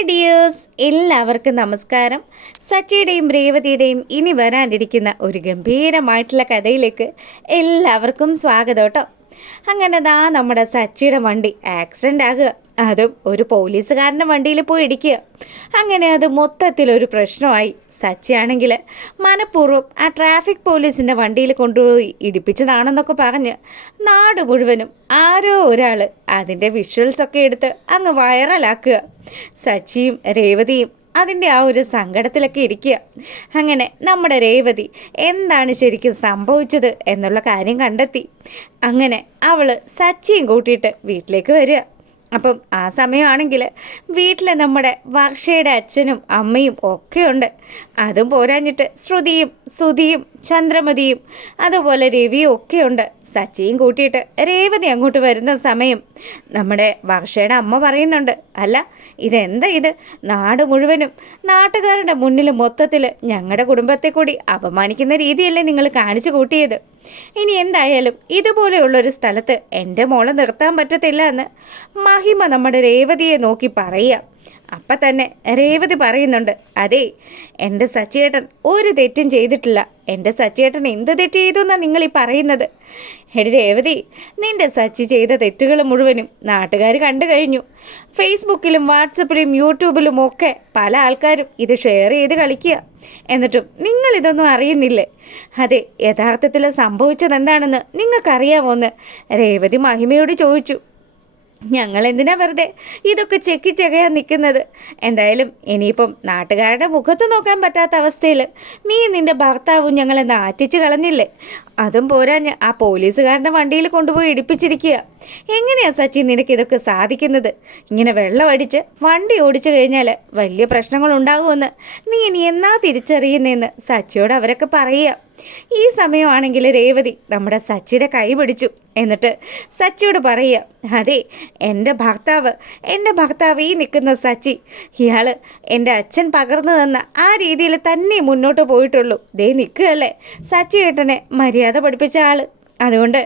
Hi dears, എല്ലാവർക്കും നമസ്കാരം. സച്ചിയുടെയും രേവതിയുടെയും ഇനി വരാനിരിക്കുന്ന ഒരു ഗംഭീരമായിട്ടുള്ള കഥയിലേക്ക് എല്ലാവർക്കും സ്വാഗതം കേട്ടോ. അങ്ങനെ നമ്മുടെ സച്ചിയുടെ വണ്ടി ആക്സിഡൻ്റ് ആകുക, അതും ഒരു പോലീസുകാരൻ്റെ വണ്ടിയിൽ പോയി ഇടിക്കുക. അങ്ങനെ അത് മൊത്തത്തിലൊരു പ്രശ്നമായി. സച്ചിയാണെങ്കിൽ മനഃപൂർവ്വം ആ ട്രാഫിക് പോലീസിൻ്റെ വണ്ടിയിൽ കൊണ്ടുപോയി ഇടിപ്പിച്ചതാണെന്നൊക്കെ പറഞ്ഞ് നാട് മുഴുവനും ആരോ ഒരാൾ അതിൻ്റെ വിഷ്വൽസൊക്കെ എടുത്ത് അങ്ങ് വൈറലാക്കുക. സച്ചിയും രേവതിയും അതിൻ്റെ ആ ഒരു സങ്കടത്തിലൊക്കെ ഇരിക്കുക. അങ്ങനെ നമ്മുടെ രേവതി എന്താണ് ശരിക്കും സംഭവിച്ചത് എന്നുള്ള കാര്യം കണ്ടെത്തി. അങ്ങനെ അവൾ സച്ചിയും കൂട്ടിയിട്ട് വീട്ടിലേക്ക് വരിക. അപ്പം ആ സമയമാണെങ്കിൽ വീട്ടിൽ നമ്മുടെ വർഷയുടെ അച്ഛനും അമ്മയും ഒക്കെ ഉണ്ട്. അതും പോരാഞ്ഞിട്ട് ശ്രുതിയും സുധിയും ചന്ദ്രമതിയും അതുപോലെ രവിയും ഒക്കെ ഉണ്ട്. സച്ചിയും കൂട്ടിയിട്ട് രേവതി അങ്ങോട്ട് വരുന്ന സമയം നമ്മുടെ വർഷയുടെ അമ്മ പറയുന്നുണ്ട്, അല്ല ഇതെന്താ ഇത്, നാട് മുഴുവനും നാട്ടുകാരുടെ മുന്നിൽ മൊത്തത്തിൽ ഞങ്ങളുടെ കുടുംബത്തെ കൂടി അപമാനിക്കുന്ന രീതിയല്ലേ നിങ്ങൾ കാണിച്ചു കൂട്ടിയത്. ഇനി എന്തായാലും ഇതുപോലെയുള്ളൊരു സ്ഥലത്ത് എൻ്റെ മോളെ നിർത്താൻ പറ്റത്തില്ല എന്ന് മഹിമ നമ്മുടെ രേവതിയെ നോക്കി പറയുക. അപ്പം തന്നെ രേവതി പറയുന്നുണ്ട്, അതേ എൻ്റെ സച്ചിയേട്ടൻ ഒരു തെറ്റും ചെയ്തിട്ടില്ല. എൻ്റെ സച്ചിയേട്ടൻ എന്ത് തെറ്റ് ചെയ്തു എന്നാണ് നിങ്ങളീ പറയുന്നത്? എടി രേവതി, നിൻ്റെ സച്ചി ചെയ്ത തെറ്റുകൾ മുഴുവനും നാട്ടുകാർ കണ്ടു കഴിഞ്ഞു. ഫേസ്ബുക്കിലും വാട്സപ്പിലും യൂട്യൂബിലും ഒക്കെ പല ആൾക്കാരും ഇത് ഷെയർ ചെയ്ത് കളിക്കുക. എന്നിട്ടും നിങ്ങളിതൊന്നും അറിയുന്നില്ലേ? അതെ, യഥാർത്ഥത്തിൽ സംഭവിച്ചത് എന്താണെന്ന് നിങ്ങൾക്കറിയാമോന്ന് രേവതി മഹിമയോട് ചോദിച്ചു. ഞങ്ങൾ എന്തിനാ വെറുതെ ഇതൊക്കെ ചെക്കി ചെകയാൻ നിൽക്കുന്നത്? എന്തായാലും ഇനിയിപ്പം നാട്ടുകാരുടെ മുഖത്ത് നോക്കാൻ പറ്റാത്ത അവസ്ഥയിൽ നീ നിൻ്റെ ഭർത്താവും ഞങ്ങളെ നാറ്റിച്ച് കളഞ്ഞില്ലേ? അതും പോരാഞ്ഞ് ആ പോലീസുകാരൻ്റെ വണ്ടിയിൽ കൊണ്ടുപോയി ഇടിപ്പിച്ചിരിക്കുക. എങ്ങനെയാ സച്ചി നിനക്ക് ഇതൊക്കെ സാധിക്കുന്നത്? ഇങ്ങനെ വെള്ളമടിച്ച് വണ്ടി ഓടിച്ചു കഴിഞ്ഞാൽ വലിയ പ്രശ്നങ്ങളുണ്ടാകുമെന്ന് നീ ഇനി എന്നാ തിരിച്ചറിയുന്നതെന്ന് സച്ചിയോട് അവരൊക്കെ പറയുക. ഈ സമയമാണെങ്കിൽ രേവതി നമ്മുടെ സച്ചിയുടെ കൈ പിടിച്ചു. എന്നിട്ട് സച്ചിയോട് പറയുക, അതെ എൻ്റെ ഭർത്താവ് ഈ നിൽക്കുന്ന സച്ചി, ഇയാൾ എൻ്റെ അച്ഛൻ പകർന്നു തന്ന ആ രീതിയിൽ തന്നെ മുന്നോട്ട് പോയിട്ടുള്ളൂ. ദേ നിൽക്കുകയല്ലേ സച്ചി ഏട്ടനെ മര്യാദ പഠിപ്പിച്ച ആൾ. അതുകൊണ്ട്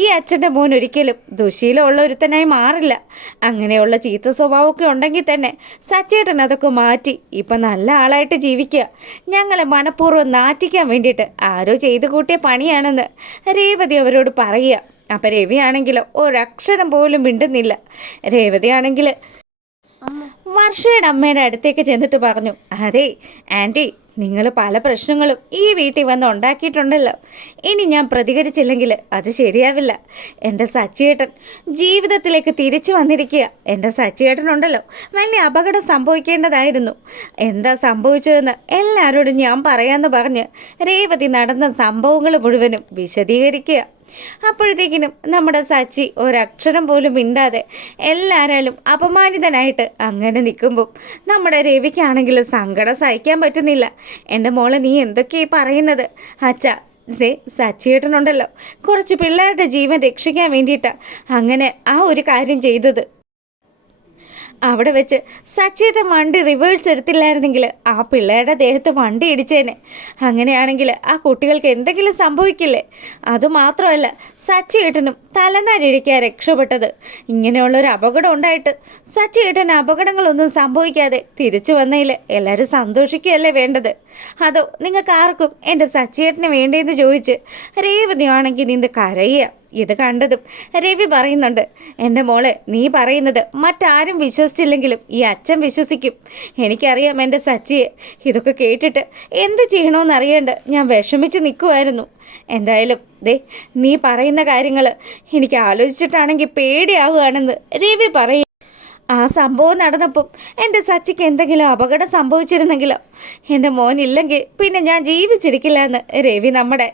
ഈ അച്ഛൻ്റെ മോൻ ഒരിക്കലും ദുശീലമുള്ള ഒരുത്തനായി മാറില്ല. അങ്ങനെയുള്ള ചീത്ത സ്വഭാവമൊക്കെ ഉണ്ടെങ്കിൽ തന്നെ സച്ചേട്ടൻ അതൊക്കെ മാറ്റി ഇപ്പം നല്ല ആളായിട്ട് ജീവിക്കുക. ഞങ്ങളെ മനഃപൂർവ്വം നാറ്റിക്കാൻ വേണ്ടിയിട്ട് ആരോ ചെയ്തു കൂട്ടിയ പണിയാണെന്ന് രേവതി അവരോട് പറയുക. അപ്പം രവിയാണെങ്കിൽ ഒരക്ഷരം പോലും മിണ്ടുന്നില്ല. രേവതിയാണെങ്കിൽ വർഷയുടെ അമ്മയുടെ അടുത്തേക്ക് ചെന്നിട്ട് പറഞ്ഞു, അതെ ആൻറ്റി, നിങ്ങൾ പല പ്രശ്നങ്ങളും ഈ വീട്ടിൽ വന്ന് ഉണ്ടാക്കിയിട്ടുണ്ടല്ലോ. ഇനി ഞാൻ പ്രതികരിച്ചില്ലെങ്കിൽ അത് ശരിയാവില്ല. എൻ്റെ സച്ചിയേട്ടൻ ജീവിതത്തിലേക്ക് തിരിച്ചു വന്നിരിക്കുക. എൻ്റെ സച്ചിയേട്ടനുണ്ടല്ലോ വലിയ അപകടം സംഭവിക്കേണ്ടതായിരുന്നു. എന്താ സംഭവിച്ചതെന്ന് എല്ലാവരോടും ഞാൻ പറയാമെന്ന് പറഞ്ഞ് രേവതി നടന്ന സംഭവങ്ങൾ മുഴുവനും വിശദീകരിക്കുക. അപ്പോഴത്തേക്കിനും നമ്മുടെ സച്ചി ഒരക്ഷരം പോലും മിണ്ടാതെ എല്ലാവരും അപമാനിതനായിട്ട് അങ്ങനെ നിൽക്കുമ്പോൾ നമ്മുടെ രവിക്കാണെങ്കിൽ സങ്കടം സഹിക്കാൻ പറ്റുന്നില്ല. എൻ്റെ മോളെ നീ എന്തൊക്കെയായി പറയുന്നത്? അച്ഛാ, സച്ചിയേട്ടനുണ്ടല്ലോ കുറച്ച് പിള്ളേരുടെ ജീവൻ രക്ഷിക്കാൻ വേണ്ടിയിട്ടാണ് അങ്ങനെ ആ ഒരു കാര്യം ചെയ്തത്. അവിടെ വെച്ച് സച്ചിയുടെ വണ്ടി റിവേഴ്സ് എടുത്തില്ലായിരുന്നെങ്കിൽ ആ പിള്ളേരുടെ ദേഹത്ത് വണ്ടി ഇടിച്ചേനെ. അങ്ങനെയാണെങ്കിൽ ആ കുട്ടികൾക്ക് എന്തെങ്കിലും സംഭവിക്കില്ലേ? അതുമാത്രമല്ല, സച്ചിയേട്ടനും തലനാരിഴിക്കാൻ രക്ഷപ്പെട്ടത്. ഇങ്ങനെയുള്ളൊരു അപകടം ഉണ്ടായിട്ട് സച്ചിയേട്ടന് അപകടങ്ങളൊന്നും സംഭവിക്കാതെ തിരിച്ചു വന്നതിൽ എല്ലാവരും സന്തോഷിക്കുകയല്ലേ വേണ്ടത്? അതോ നിങ്ങൾക്ക് ആർക്കും എൻ്റെ സച്ചിയേട്ടന് വേണ്ടതെന്ന് ചോദിച്ച് രേവതിയാണെങ്കിൽ നിന്ന് കരയുക. ഇത് കണ്ടതും രവി പറയുന്നുണ്ട്, എൻ്റെ മോളെ, നീ പറയുന്നത് മറ്റാരും വിശ്വസിച്ചില്ലെങ്കിലും ഈ അച്ഛൻ വിശ്വസിക്കും. എനിക്കറിയാം എൻ്റെ സച്ചിയെ. ഇതൊക്കെ കേട്ടിട്ട് എന്ത് ചെയ്യണമെന്നറിയേണ്ട ഞാൻ വിഷമിച്ച് നിൽക്കുമായിരുന്നു. എന്തായാലും നീ പറയുന്ന കാര്യങ്ങൾ എനിക്ക് ആലോചിച്ചിട്ടാണെങ്കിൽ പേടിയാവുകയാണെന്ന് രവി പറയും. ആ സംഭവം നടന്നപ്പം എൻ്റെ സച്ചിക്ക് എന്തെങ്കിലും അപകടം സംഭവിച്ചിരുന്നെങ്കിലോ, എൻ്റെ മോനില്ലെങ്കിൽ പിന്നെ ഞാൻ ജീവിച്ചിരിക്കില്ല എന്ന് രവി നമ്മുടെ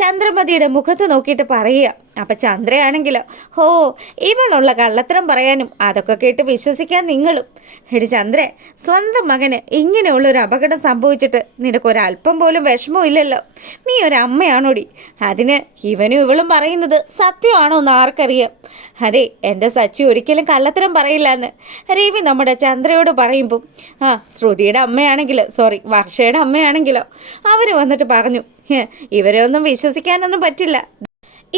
ചന്ദ്രമതിയുടെ മുഖത്ത് നോക്കിയിട്ട് പറയുക. അപ്പം ചന്ദ്രയാണെങ്കിലോ, ഹോ ഇവളുള്ള കള്ളത്തരം പറയാനും അതൊക്കെ കേട്ട് വിശ്വസിക്കാൻ നിങ്ങളും. എടി ചന്ദ്ര, സ്വന്തം മകന് ഇങ്ങനെയുള്ളൊരു അപകടം സംഭവിച്ചിട്ട് നിനക്കൊരല്പം പോലും വിഷമമില്ലല്ലോ. നീ ഒരമ്മയാണോടി? അതിന് ഇവനും ഇവളും പറയുന്നത് സത്യമാണോ എന്ന് ആർക്കറിയാം? അതെ, എൻ്റെ സച്ചി ഒരിക്കലും കള്ളത്തരം പറയില്ല എന്ന് രവി നമ്മുടെ ചന്ദ്രയോട് പറയുമ്പം ശ്രുതിയുടെ അമ്മയാണെങ്കിലോ, വർഷയുടെ അമ്മയാണെങ്കിലോ അവർ വന്നിട്ട് പറഞ്ഞു, ഇവരെ ഒന്നും വിശ്വസിക്കാനൊന്നും പറ്റില്ല.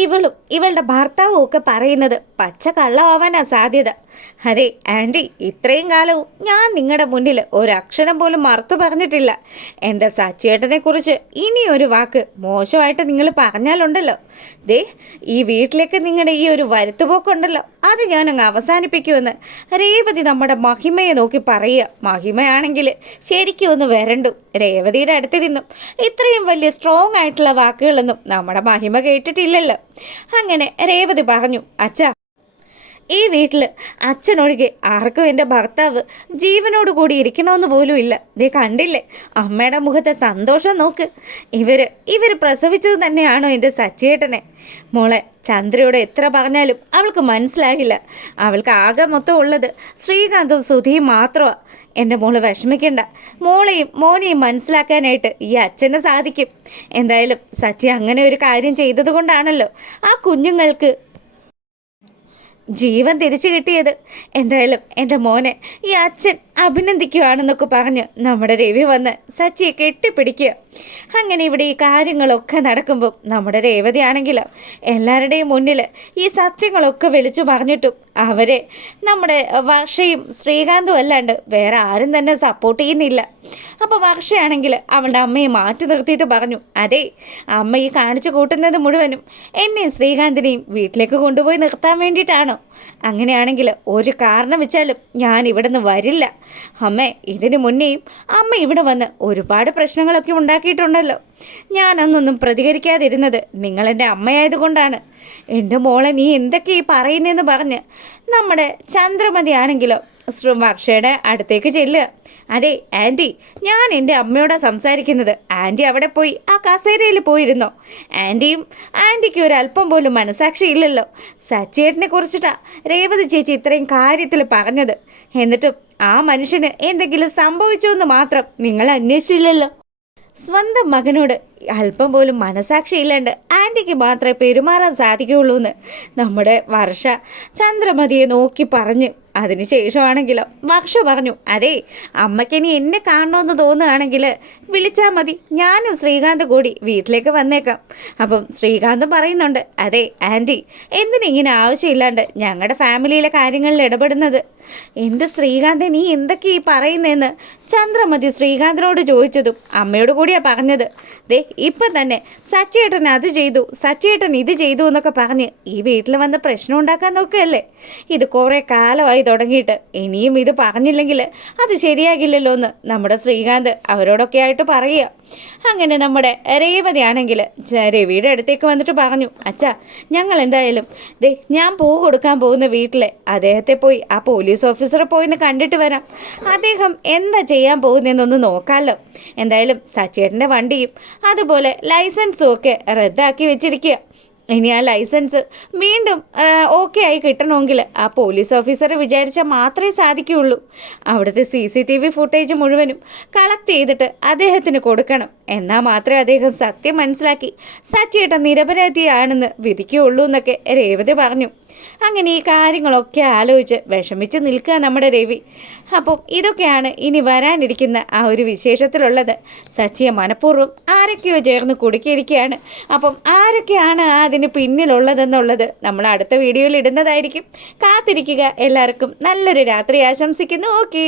ഇവളും ഇവളുടെ ഭർത്താവും ഒക്കെ പറയുന്നത് പച്ച കള്ളമാവാനാ സാധ്യത. അതെ ആൻറ്റി, ഇത്രയും കാലവും ഞാൻ നിങ്ങളുടെ മുന്നിൽ ഒരക്ഷരം പോലും മറുത്തു പറഞ്ഞിട്ടില്ല. എൻ്റെ സച്ചിയേട്ടനെ കുറിച്ച് ഇനിയൊരു വാക്ക് മോശമായിട്ട് നിങ്ങൾ പറഞ്ഞാലുണ്ടല്ലോ, ദേ ഈ വീട്ടിലേക്ക് നിങ്ങളുടെ ഈ ഒരു വരുത്തുപോക്കുണ്ടല്ലോ, അത് ഞാൻ അങ്ങ് അവസാനിപ്പിക്കുമെന്ന് രേവതി നമ്മുടെ മഹിമയെ നോക്കി പറയുക. മഹിമയാണെങ്കിൽ ശരിക്കും ഒന്ന് വരണ്ടു. രേവതിയുടെ അടുത്ത് നിന്നും ഇത്രയും വലിയ സ്ട്രോങ് ആയിട്ടുള്ള വാക്കുകളൊന്നും നമ്മുടെ മഹിമ കേട്ടിട്ടില്ലല്ലോ. അങ്ങനെ രേവതി പറഞ്ഞു, അച്ഛാ, ഈ വീട്ടിൽ അച്ഛനൊഴികെ ആർക്കും എൻ്റെ ഭർത്താവ് ജീവനോട് കൂടി ഇരിക്കണമെന്ന് പോലും ഇല്ല. ദേ കണ്ടില്ലേ അമ്മയുടെ മുഖത്തെ സന്തോഷം നോക്ക്. ഇവർ പ്രസവിച്ചത് തന്നെയാണോ എൻ്റെ സച്ചിയേട്ടനെ? മോളെ, ചന്ദ്രയോട് എത്ര പറഞ്ഞാലും അവൾക്ക് മനസ്സിലാകില്ല. അവൾക്ക് ആകെ മൊത്തം ഉള്ളത് ശ്രീകാന്തും സുധിയും മാത്രമാണ്. എൻ്റെ മോള് വിഷമിക്കണ്ട. മോളെയും മോനെയും മനസ്സിലാക്കാനായിട്ട് ഈ അച്ഛനെ സാധിക്കും. എന്തായാലും സച്ചി അങ്ങനെ ഒരു കാര്യം ചെയ്തത് കൊണ്ടാണല്ലോ ആ കുഞ്ഞുങ്ങൾക്ക് ജീവൻ തിരിച്ചു കിട്ടിയത്. എന്തായാലും എൻ്റെ മോനെ ഈ അച്ഛൻ അഭിനന്ദിക്കുകയാണെന്നൊക്കെ പറഞ്ഞ് നമ്മുടെ രവി വന്ന് സച്ചിയെ കെട്ടിപ്പിടിക്കുക. അങ്ങനെ ഇവിടെ ഈ കാര്യങ്ങളൊക്കെ നടക്കുമ്പം നമ്മുടെ രേവതി ആണെങ്കിലും എല്ലാവരുടെയും മുന്നിൽ ഈ സത്യങ്ങളൊക്കെ വിളിച്ചു പറഞ്ഞിട്ടും അവരെ നമ്മുടെ വർഷയും ശ്രീകാന്തും അല്ലാണ്ട് വേറെ ആരും തന്നെ സപ്പോർട്ട് ചെയ്യുന്നില്ല. അപ്പോൾ വർഷയാണെങ്കിൽ അവളുടെ അമ്മയെ മാറ്റി നിർത്തിയിട്ട് പറഞ്ഞു, അതെ അമ്മ ഈ കാണിച്ചു കൂട്ടുന്നത് മുഴുവനും എന്നെയും ശ്രീകാന്തിനെയും വീട്ടിലേക്ക് കൊണ്ടുപോയി നിർത്താൻ വേണ്ടിയിട്ടാണോ? അങ്ങനെയാണെങ്കിൽ ഒരു കാരണം വെച്ചാലും ഞാൻ ഇവിടെ നിന്ന് വരില്ല. അമ്മേ, ഇതിനു മുന്നേയും അമ്മ ഇവിടെ വന്ന് ഒരുപാട് പ്രശ്നങ്ങളൊക്കെ ഉണ്ടാക്കിയിട്ടുണ്ടല്ലോ. ഞാനൊന്നൊന്നും പ്രതികരിക്കാതിരുന്നത് നിങ്ങളെൻ്റെ അമ്മയായതുകൊണ്ടാണ്. എൻ്റെ മോളെ നീ എന്തൊക്കെ ഈ പറയുന്നതെന്ന് പറഞ്ഞ് നമ്മുടെ ചന്ദ്രമതി ആണെങ്കിലോ വർഷയുടെ അടുത്തേക്ക് ചെല്ലുക. അതെ ആൻറ്റി, ഞാൻ എൻ്റെ അമ്മയോടാണ് സംസാരിക്കുന്നത്. ആൻറ്റി അവിടെ പോയി ആ കസേരയിൽ പോയിരുന്നോ? ആൻറ്റിക്ക് ഒരല്പം പോലും മനസാക്ഷി ഇല്ലല്ലോ. സച്ചിയേട്ടനെ കുറിച്ചിട്ടാണ് രേവതി ചേച്ചി ഇത്രയും കാര്യത്തിൽ പറഞ്ഞത്. എന്നിട്ടും ആ മനുഷ്യന് എന്തെങ്കിലും സംഭവിച്ചോ എന്ന് മാത്രം നിങ്ങൾ അന്വേഷിച്ചില്ലല്ലോ. സ്വന്തം മകനോട് അല്പം പോലും മനസാക്ഷി ഇല്ലാണ്ട് ആൻറ്റിക്ക് മാത്രമേ പെരുമാറാൻ സാധിക്കുകയുള്ളൂ എന്ന് നമ്മുടെ വർഷ ചന്ദ്രമതിയെ നോക്കി പറഞ്ഞു. അതിനുശേഷമാണെങ്കിലോ വർഷ പറഞ്ഞു, അതെ അമ്മയ്ക്കിനി എന്നെ കാണണമെന്ന് തോന്നുകയാണെങ്കിൽ വിളിച്ചാൽ മതി, ഞാനും ശ്രീകാന്ത് കൂടി വീട്ടിലേക്ക് വന്നേക്കാം. അപ്പം ശ്രീകാന്തും പറയുന്നുണ്ട്, അതെ ആൻറ്റി, എന്തിനിങ്ങനെ ആവശ്യമില്ലാണ്ട് ഞങ്ങളുടെ ഫാമിലിയിലെ കാര്യങ്ങളിൽ ഇടപെടുന്നത്? എൻ്റെ ശ്രീകാന്തെ നീ എന്തൊക്കെ ഈ പറയുന്നതെന്ന് ചന്ദ്രമതി ശ്രീകാന്തിനോട് ചോദിച്ചതും അമ്മയോട് കൂടിയാണ് പറഞ്ഞത്. ദേ ഇപ്പം തന്നെ സച്ചിയേട്ടൻ അത് ചെയ്തു, സച്ചിയേട്ടൻ ഇത് ചെയ്തു എന്നൊക്കെ പറഞ്ഞ് ഈ വീട്ടിൽ വന്ന് പ്രശ്നം ഉണ്ടാക്കാൻ നോക്കുകയല്ലേ. ഇത് കുറേ കാലമായി തുടങ്ങിയിട്ട്. ഇനിയും ഇത് പറഞ്ഞില്ലെങ്കിൽ അത് ശരിയാകില്ലല്ലോ എന്ന് നമ്മുടെ ശ്രീകാന്ത് അവരോടൊക്കെ ആയിട്ട് പറയുക. അങ്ങനെ നമ്മുടെ രേവതി ആണെങ്കിൽ രവിയുടെ അടുത്തേക്ക് വന്നിട്ട് പറഞ്ഞു, അച്ഛാ, ഞങ്ങൾ എന്തായാലും ദേ ഞാൻ പൂ കൊടുക്കാൻ പോകുന്ന വീട്ടിൽ അദ്ദേഹത്തെ പോയി ആ പോലീസ് ഓഫീസറെ പോയിന്ന് കണ്ടിട്ട് വരാം. അദ്ദേഹം എന്താ ചെയ്യാൻ പോകുന്നതെന്നൊന്ന് നോക്കാമല്ലോ. എന്തായാലും സച്ചേട്ടൻ്റെ വണ്ടിയും അതുപോലെ ലൈസൻസും ഒക്കെ റദ്ദാക്കി വെച്ചിരിക്കുക. ഇനി ആ ലൈസൻസ് വീണ്ടും ഓക്കെ ആയി കിട്ടണമെങ്കിൽ ആ പോലീസ് ഓഫീസറെ വിചാരിച്ചാൽ മാത്രമേ സാധിക്കുകയുള്ളൂ. അവിടുത്തെ CCTV ഫുട്ടേജ് മുഴുവനും കളക്ട് ചെയ്തിട്ട് അദ്ദേഹത്തിന് കൊടുക്കണം. എന്നാൽ മാത്രമേ അദ്ദേഹം സത്യം മനസ്സിലാക്കി സച്ചിയേട്ടൻ നിരപരാധിയാണെന്ന് വിധിക്കുകയുള്ളൂ എന്നൊക്കെ രേവതി പറഞ്ഞു. അങ്ങനെ ഈ കാര്യങ്ങളൊക്കെ ആലോചിച്ച് വിഷമിച്ച് നിൽക്കുക നമ്മുടെ രവി. അപ്പം ഇതൊക്കെയാണ് ഇനി വരാനിരിക്കുന്ന ആ ഒരു വിശേഷത്തിലുള്ളത്. സച്ചിയെ മനഃപൂർവ്വം ആരൊക്കെയോ ചേർന്ന് കുടുക്കിയിരിക്കുകയാണ്. അപ്പം ആരൊക്കെയാണ് അതിന് പിന്നിലുള്ളതെന്നുള്ളത് നമ്മൾ അടുത്ത വീഡിയോയിൽ ഇടുന്നതായിരിക്കും. കാത്തിരിക്കുക. എല്ലാവർക്കും നല്ലൊരു രാത്രി ആശംസിക്കുന്നു. ഓക്കേ.